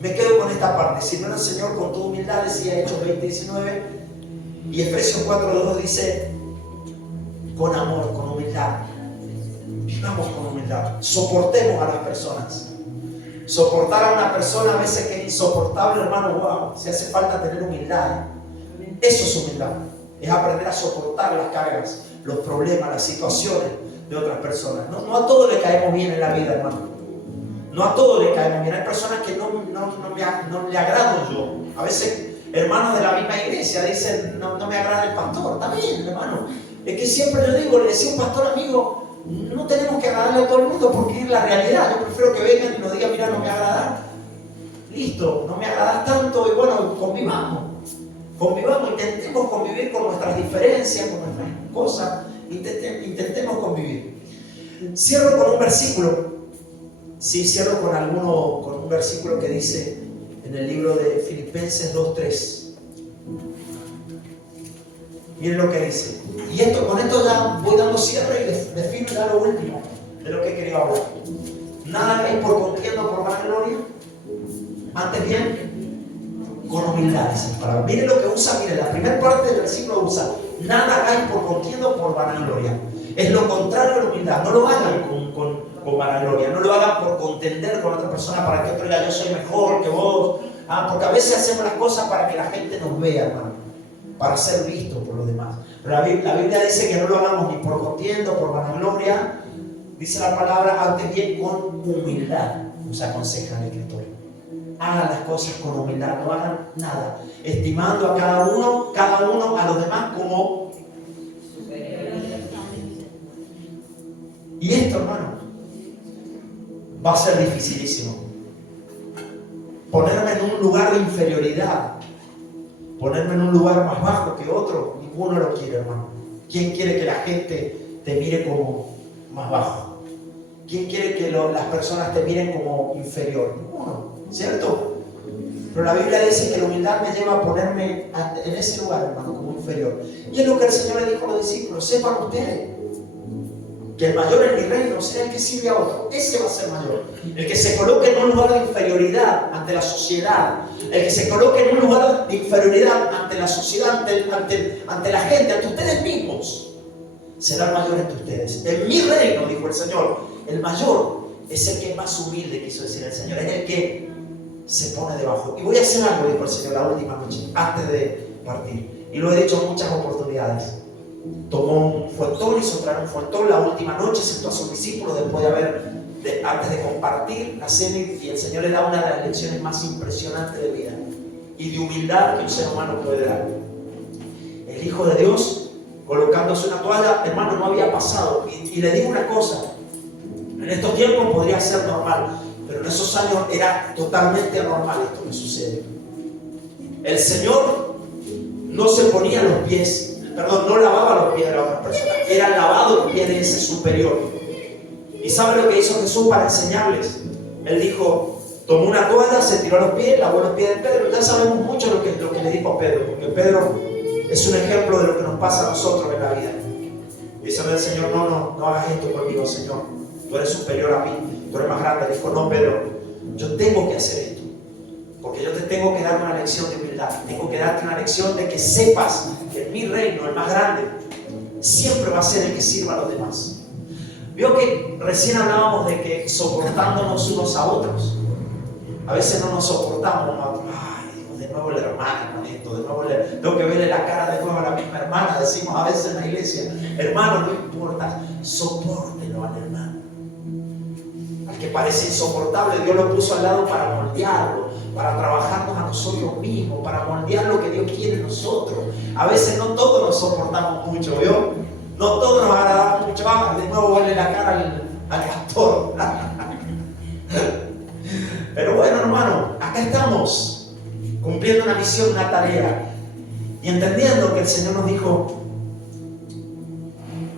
me quedo con esta parte. Sirvan al Señor con toda humildad, decía Hechos 20:19. Y Efesios 4:2 dice, con amor, con humildad. Vivamos con humildad. Soportemos a las personas. Soportar a una persona a veces que es insoportable, hermano, wow, si hace falta tener humildad. Eso es humildad. Es aprender a soportar las cargas, los problemas, las situaciones de otras personas. No a todos le caemos bien en la vida, hermano. No a todos le caemos bien. Hay personas que no le agrado yo. A veces hermanos de la misma iglesia dicen, no me agrada el pastor. Está bien, hermano. Es que siempre yo digo, le decía a un pastor amigo, no tenemos que agradarle a todo el mundo porque es la realidad. Yo prefiero que vengan y nos digan, mira, no me agradas. Listo, no me agradas tanto y bueno, convivamos, intentemos convivir con nuestras diferencias, con nuestras cosas, intentemos convivir. Cierro con un versículo. Sí, cierro con un versículo que dice en el libro de Filipenses 2:3. Miren lo que dice. Y con esto ya voy dando cierre y defino ya lo último de lo que quería hablar. Nada hagáis por contienda o por vanagloria, antes bien con humildad. Miren lo que usa, miren, la primera parte del versículo usa, nada hagáis por contienda o por vanagloria. Es lo contrario a la humildad. No lo hagan con vanagloria, no lo hagan por contender con otra persona para que otro diga yo soy mejor que vos. Porque a veces hacemos las cosas para que la gente nos vea, hermano, para ser vistos por los demás. Pero la Biblia dice que no lo hagamos ni por contienda o por vanagloria. Dice la palabra, antes bien con humildad. Nos aconseja el escritor. Hagan las cosas con humildad, no hagan nada, estimando a cada uno a los demás como. Y esto, hermano, va a ser dificilísimo. Ponerme en un lugar de inferioridad, ponerme en un lugar más bajo que otro, ninguno lo quiere, hermano. ¿Quién quiere que la gente te mire como más bajo? ¿Quién quiere que las personas te miren como inferior? Ninguno, ¿cierto? Pero la Biblia dice que la humildad me lleva a ponerme en ese lugar, hermano, como inferior. Y es lo que el Señor le dijo a los discípulos: sepan ustedes que el mayor en mi reino será el que sirve a otro. Ese va a ser mayor. El que se coloque en un lugar de inferioridad ante la sociedad, el que se coloque en un lugar de inferioridad ante la sociedad, ante la gente, ante ustedes mismos, será el mayor entre ustedes. En mi reino, dijo el Señor, el mayor es el que es más humilde, quiso decir el Señor, es el que se pone debajo. Y voy a hacer algo, dijo el Señor, la última noche, antes de partir. Y lo he dicho en muchas oportunidades. Tomó un fuetón, hizo traer un fuetón la última noche, sentó a sus discípulos después antes de compartir la cena, y el Señor le da una de las lecciones más impresionantes de vida y de humildad que un ser humano puede dar. El Hijo de Dios colocándose una toalla, hermano, no había pasado. Y le digo una cosa, en estos tiempos podría ser normal, pero en esos años era totalmente anormal esto que sucede. El Señor no se ponía los pies, no lavaba los pies de la otra persona, era lavado los pies de ese superior. ¿Y sabe lo que hizo Jesús para enseñarles? Él dijo, tomó una toalla, se tiró los pies, lavó los pies de Pedro. Ya sabemos mucho lo que le dijo a Pedro, porque Pedro es un ejemplo de lo que nos pasa a nosotros en la vida. Dice el Señor, no hagas esto conmigo, Señor. Tú eres superior a mí, tú eres más grande. Dijo, no, Pedro, yo tengo que hacer esto, porque yo te tengo que dar una lección de humildad. Tengo que darte una lección de que sepas que en mi reino, el más grande, siempre va a ser el que sirva a los demás. Vio que recién hablábamos de que soportándonos unos a otros. A veces no nos soportamos unos a otros. Ay, de nuevo el hermano con esto, de nuevo tengo que verle la cara de nuevo a la misma hermana. Decimos a veces en la iglesia, hermano, no importa, sopórtelo al hermano. Al que parece insoportable, Dios lo puso al lado para moldearlo, para trabajarnos a nosotros mismos, para moldear lo que Dios quiere en nosotros. A veces no todos nos soportamos mucho, ¿vio? No todos nos agradamos mucho. De nuevo verle la cara al pastor. Pero bueno, hermano, acá estamos cumpliendo una misión, una tarea, y entendiendo que el Señor nos dijo,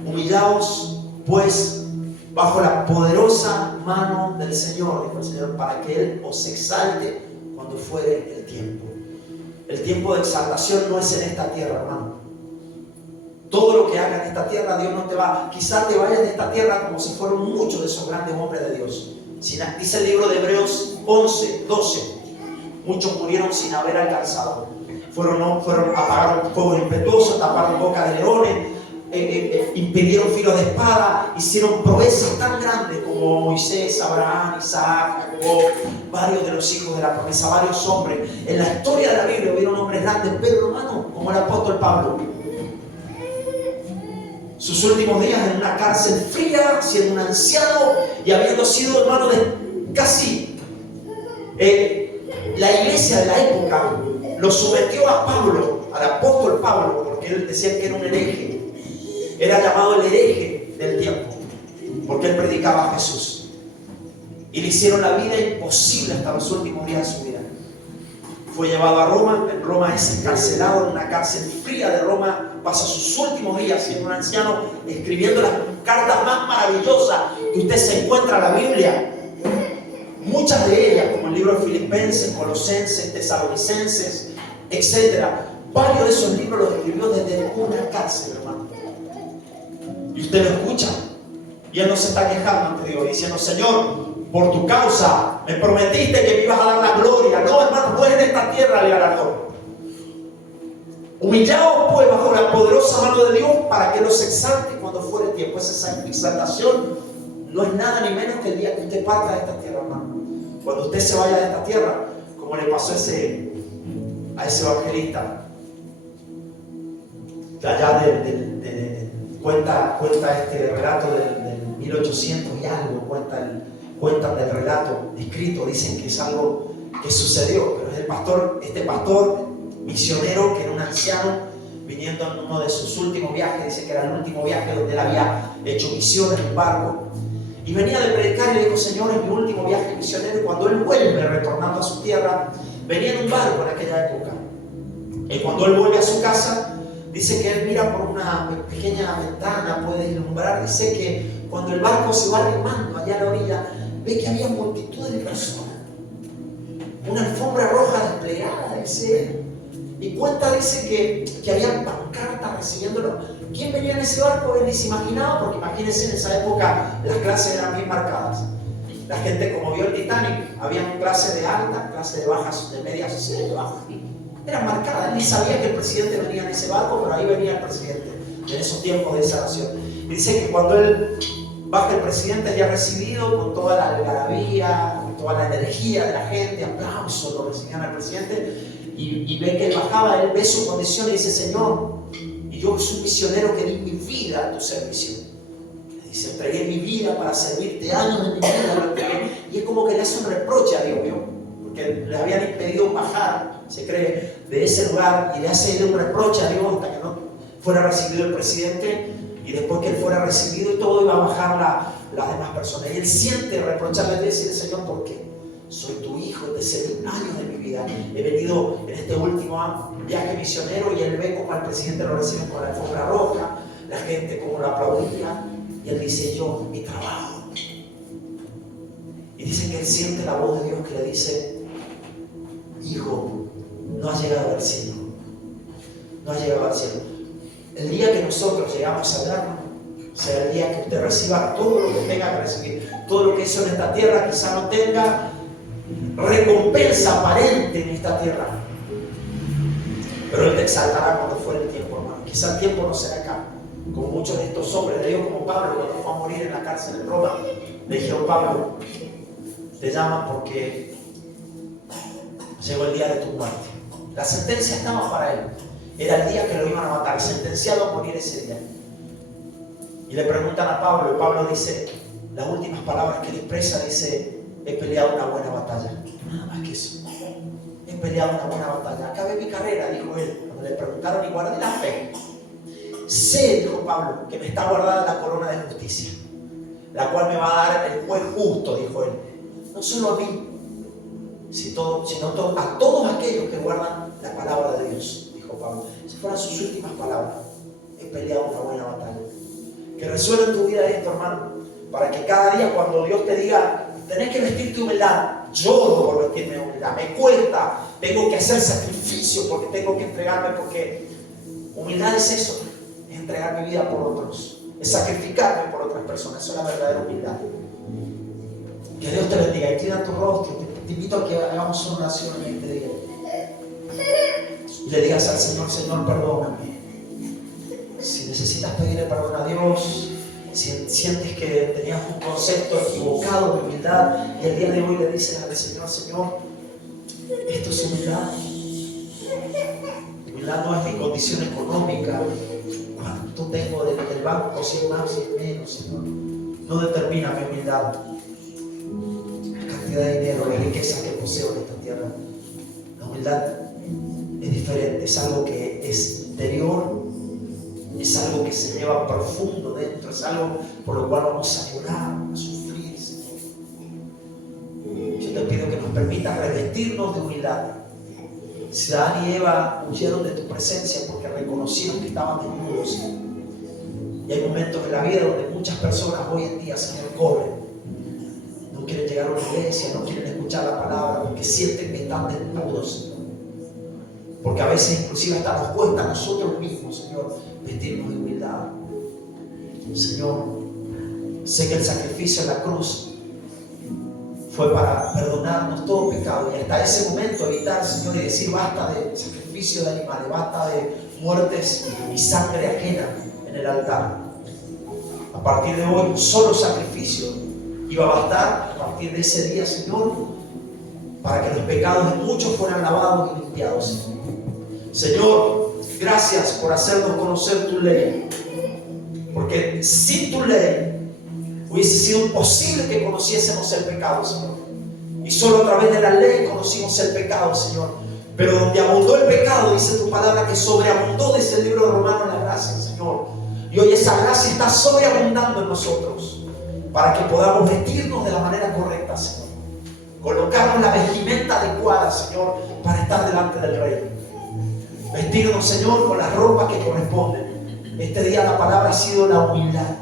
humillaos pues bajo la poderosa mano del Señor, dijo el Señor, para que Él os exalte cuando fuere el tiempo. El tiempo de exaltación no es en esta tierra, hermano. Todo lo que haga en esta tierra, Dios no te va, quizás te vayas de esta tierra como si fueron muchos de esos grandes hombres de Dios. Dice el libro de Hebreos 11:12, muchos murieron sin haber alcanzado. Apagaron fuego impetuoso, taparon boca de leones, impidieron filos de espada, hicieron proezas tan grandes como Moisés, Abraham, Isaac, Jacob, varios de los hijos de la promesa, varios hombres. En la historia de la Biblia hubieron hombres grandes, Pedro, hermano, como el apóstol Pablo. Sus últimos días en una cárcel fría, siendo un anciano y habiendo sido hermano de casi la iglesia de la época, lo sometió a Pablo, al apóstol Pablo, porque él decía que era un hereje. Era llamado el hereje del tiempo, porque él predicaba a Jesús. Y le hicieron la vida imposible hasta los últimos días de su vida. Fue llevado a Roma, en Roma es encarcelado en una cárcel fría de Roma, pasa sus últimos días siendo un anciano, escribiendo las cartas más maravillosas que usted se encuentra en la Biblia. Muchas de ellas, como el libro de Filipenses, Colosenses, Tesalonicenses, etc. Varios de esos libros los escribió desde una cárcel, hermano. Y usted lo escucha, y él no se está quejando ante Dios, diciendo, Señor, por tu causa me prometiste que me ibas a dar la gloria. No, hermano, no es en esta tierra el galardón. Humillaos pues bajo la poderosa mano de Dios para que los exalte cuando fuere el tiempo. Esa exaltación no es nada ni menos que el día que usted parta de esta tierra, hermano. Cuando usted se vaya de esta tierra, como le pasó a ese evangelista, que allá cuenta este relato del 1800 y algo, cuentan del relato escrito, dicen que es algo que sucedió, pero es este pastor misionero, que era un anciano, viniendo en uno de sus últimos viajes, dice que era el último viaje donde él había hecho misión en un barco, y venía de predicar y le dijo, Señor, es mi último viaje misionero. Y cuando él vuelve, retornando a su tierra, venía en un barco en aquella época, y cuando él vuelve a su casa, dice que él mira por una pequeña ventana, puede vislumbrar, dice que cuando el barco se va remando allá a la orilla, ve que había multitud de personas, una alfombra roja desplegada, dice él. Y cuenta, dice que había pancartas recibiéndolo. ¿Quién venía en ese barco? Él ni se imaginaba, porque imagínense, en esa época las clases eran bien marcadas. La gente, como vio el Titanic, había clase de alta, clase de bajas, de media social y de baja. Eran marcadas. Él ni sabía que el presidente venía en ese barco, pero ahí venía el presidente en esos tiempos de esa nación. Y dice que cuando él baja, el presidente ya recibido con toda la algarabía, con toda la energía de la gente, aplausos, lo recibían al presidente. y ve que él bajaba, él ve su condición y dice, Señor, y yo soy un misionero que di mi vida a tu servicio. Dice, entregué mi vida para servirte, años de mi vida lo entregué. Y es como que le hace un reproche a Dios, ¿vio? Porque le habían impedido bajar, se cree, de ese lugar, y le hace un reproche a Dios hasta que no fuera recibido el presidente, y después que él fuera recibido y todo, iba a bajar las demás personas. Y él siente reprocharle a Dios y decirle, Señor, ¿por qué? Soy tu hijo, te serví años de mi vida. He venido en este último viaje misionero y él ve como al presidente lo reciben con la alfombra roja, la gente como lo aplaudía, y él dice, yo, mi trabajo. Y dice que él siente la voz de Dios que le dice, hijo, no has llegado al cielo. No has llegado al cielo. El día que nosotros llegamos a vernos, será el día que usted reciba todo lo que tenga que recibir. Todo lo que hizo en esta tierra quizá no tenga recompensa aparente en esta tierra, pero Él te exaltará cuando fuera el tiempo, hermano. Quizá el tiempo no será acá. Como muchos de estos hombres de Dios, como Pablo, cuando fue a morir en la cárcel de Roma, le dijeron, Pablo, te llaman porque llegó el día de tu muerte. La sentencia estaba para él. Era el día que lo iban a matar, sentenciado a morir ese día. Y le preguntan a Pablo, y Pablo dice, las últimas palabras que él expresa, dice, he peleado una buena batalla. Nada más que eso. He peleado una buena batalla. Acabé mi carrera, dijo él. Cuando le preguntaron, y guardé la fe. Sé, dijo Pablo, que me está guardada la corona de justicia, la cual me va a dar el juez justo, dijo él. No solo a mí, sino a todos aquellos que guardan la palabra de Dios, dijo Pablo. Esas fueron sus últimas palabras. He peleado una buena batalla. Que resuene en tu vida esto, hermano, para que cada día cuando Dios te diga, tenés que vestirte de humildad, lloro por vestirme de humildad, me cuesta, tengo que hacer sacrificio porque tengo que entregarme, porque humildad es eso, es entregar mi vida por otros, es sacrificarme por otras personas. Eso es la verdadera humildad. Que Dios te bendiga. Inclina tu rostro. Te invito a que hagamos una oración en este día y le digas al Señor, Señor, perdóname. Si necesitas pedirle perdón a Dios, si sientes que tenías un concepto equivocado de humildad y el día de hoy le dices al Señor, Señor, esto es humildad. Humildad no es mi condición económica, cuánto tengo del banco, si es más, si es menos, Señor. No determina mi humildad la cantidad de dinero, la riqueza que poseo en esta tierra. La humildad es diferente, es algo que es interior, es algo que se lleva profundo dentro, es algo por lo cual vamos a llorar, a sufrir, Señor. Yo te pido que nos permitas revestirnos de humildad. Si Adán y Eva huyeron de tu presencia porque reconocieron que estaban desnudos. Y hay momentos en la vida donde muchas personas hoy en día, Señor, corren. No quieren llegar a una iglesia, no quieren escuchar la palabra porque sienten que están desnudos, Señor. Porque a veces inclusive hasta nos cuesta a nosotros mismos, Señor, vestirnos de humildad. Señor, sé que el sacrificio en la cruz fue para perdonarnos todo pecado y hasta ese momento evitar, Señor, y decir basta de sacrificio de animales, basta de muertes y sangre ajena en el altar. A partir de hoy un solo sacrificio iba a bastar a partir de ese día, Señor, para que los pecados de muchos fueran lavados y limpiados, Señor. Señor, gracias por hacernos conocer tu ley, porque sin tu ley hubiese sido imposible que conociésemos el pecado, Señor. Y solo a través de la ley conocimos el pecado, Señor. Pero donde abundó el pecado, dice tu palabra que sobreabundó, dice el libro de Romanos, la gracia, Señor. Y hoy esa gracia está sobreabundando en nosotros para que podamos vestirnos de la manera correcta, Señor. Colocarnos la vestimenta adecuada, Señor, para estar delante del Rey. Vestirnos, Señor, con las ropas que corresponden. Este día la palabra ha sido la humildad.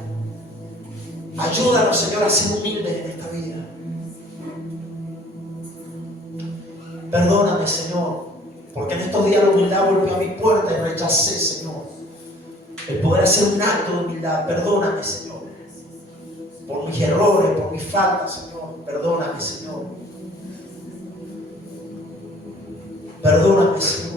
Ayúdanos, Señor, a ser humildes en esta vida. Perdóname, Señor, porque en estos días la humildad volvió a mi puerta y rechacé, Señor, el poder hacer un acto de humildad. Perdóname, Señor, por mis errores, por mis faltas, Señor. Perdóname, Señor. Perdóname, Señor.